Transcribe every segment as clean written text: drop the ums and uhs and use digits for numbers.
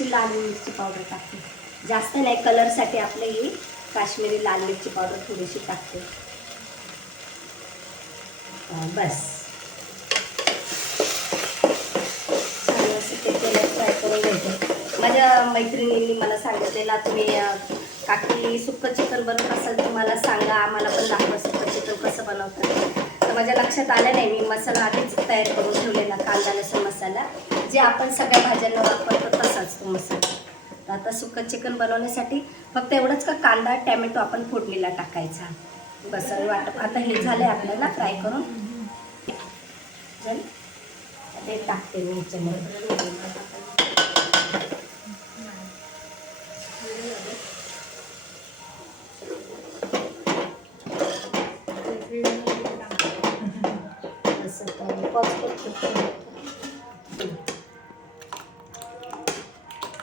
लाल मिरची पावडर टाकते, जास्त नाही, कलरसाठी आपलं ही काश्मीरी लाल मिरची पावडर थोडीशी टाकते. बस छान असं ते तेलात फ्राय करून घ्यायचं. माझ्या मैत्रिणींनी मला सांगितलेला, तुम्ही काकी सुक्कं चिकन बनवत असाल तर मला सांगा, आम्हाला पण दाखवा सुक्कं चिकन कसं बनवतात. तर माझ्या लक्षात आलं नाही, मी मसाला आधीच तयार करून ठेवलेला, कांदा लसूण मसाला, जे आपण सगळ्या भाज्यांना वापरतो तसाच तो मसाला. तर आता सुक्कं चिकन बनवण्यासाठी फक्त एवढंच का कांदा टॅमॅटो आपण फोडणीला टाकायचा, बस. वाटप आता हे झालं आहे आपल्याला फ्राय करून झालं. ते टाकते मी ह्याच्यामध्ये.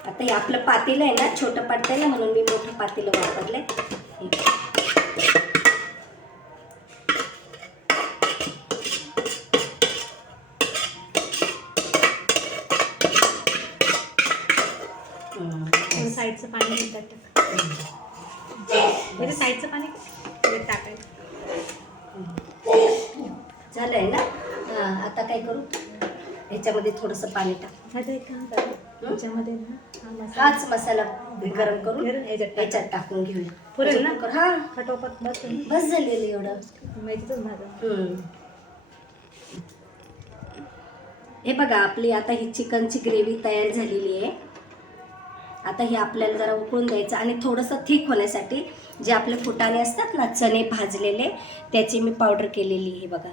आता हे आपलं पातेलं आहे ना, छोटं पातेलं, म्हणून मी मोठं पातेलं वापरले. साईडचं पाणी साईडचं पाणी टाकायचं झालंय ना. आता काय करू, ह्याच्यामध्ये थोडंसं पाणी टाक. त्याच्यामध्ये हाच मसाला गरम करून ह्याच्यात टाकून घेऊया. पुरेल ना. हा फटोफट बस झालेलं एवढं. माहितीच माझं. हे बघा, आपली आता ही चिकनची ग्रेव्ही तयार झालेली आहे. आता हे आपल्याला जरा उकळून द्यायचं आणि थोडंसं थिक होण्यासाठी जे आपले फुटाणे असतात ना, चणे भाजलेले, त्याची मी पावडर केलेली आहे बघा.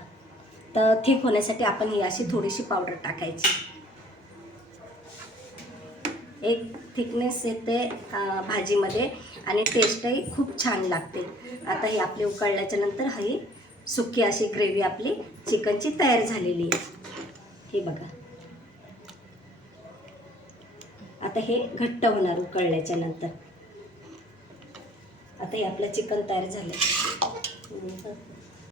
तर थिक होण्यासाठी आपण ही अशी थोडीशी पावडर टाकायची. एक थिकनेस येते भाजीमध्ये आणि टेस्टही खूप छान लागते. आता ही आपली उकळल्याच्या नंतर ही सुकी अशी ग्रेव्ही आपली चिकनची तयार झालेली आहे. हे बघा, आता हे घट्ट होणार उकळल्याच्या नंतर. आता हे आपलं चिकन तयार झालं.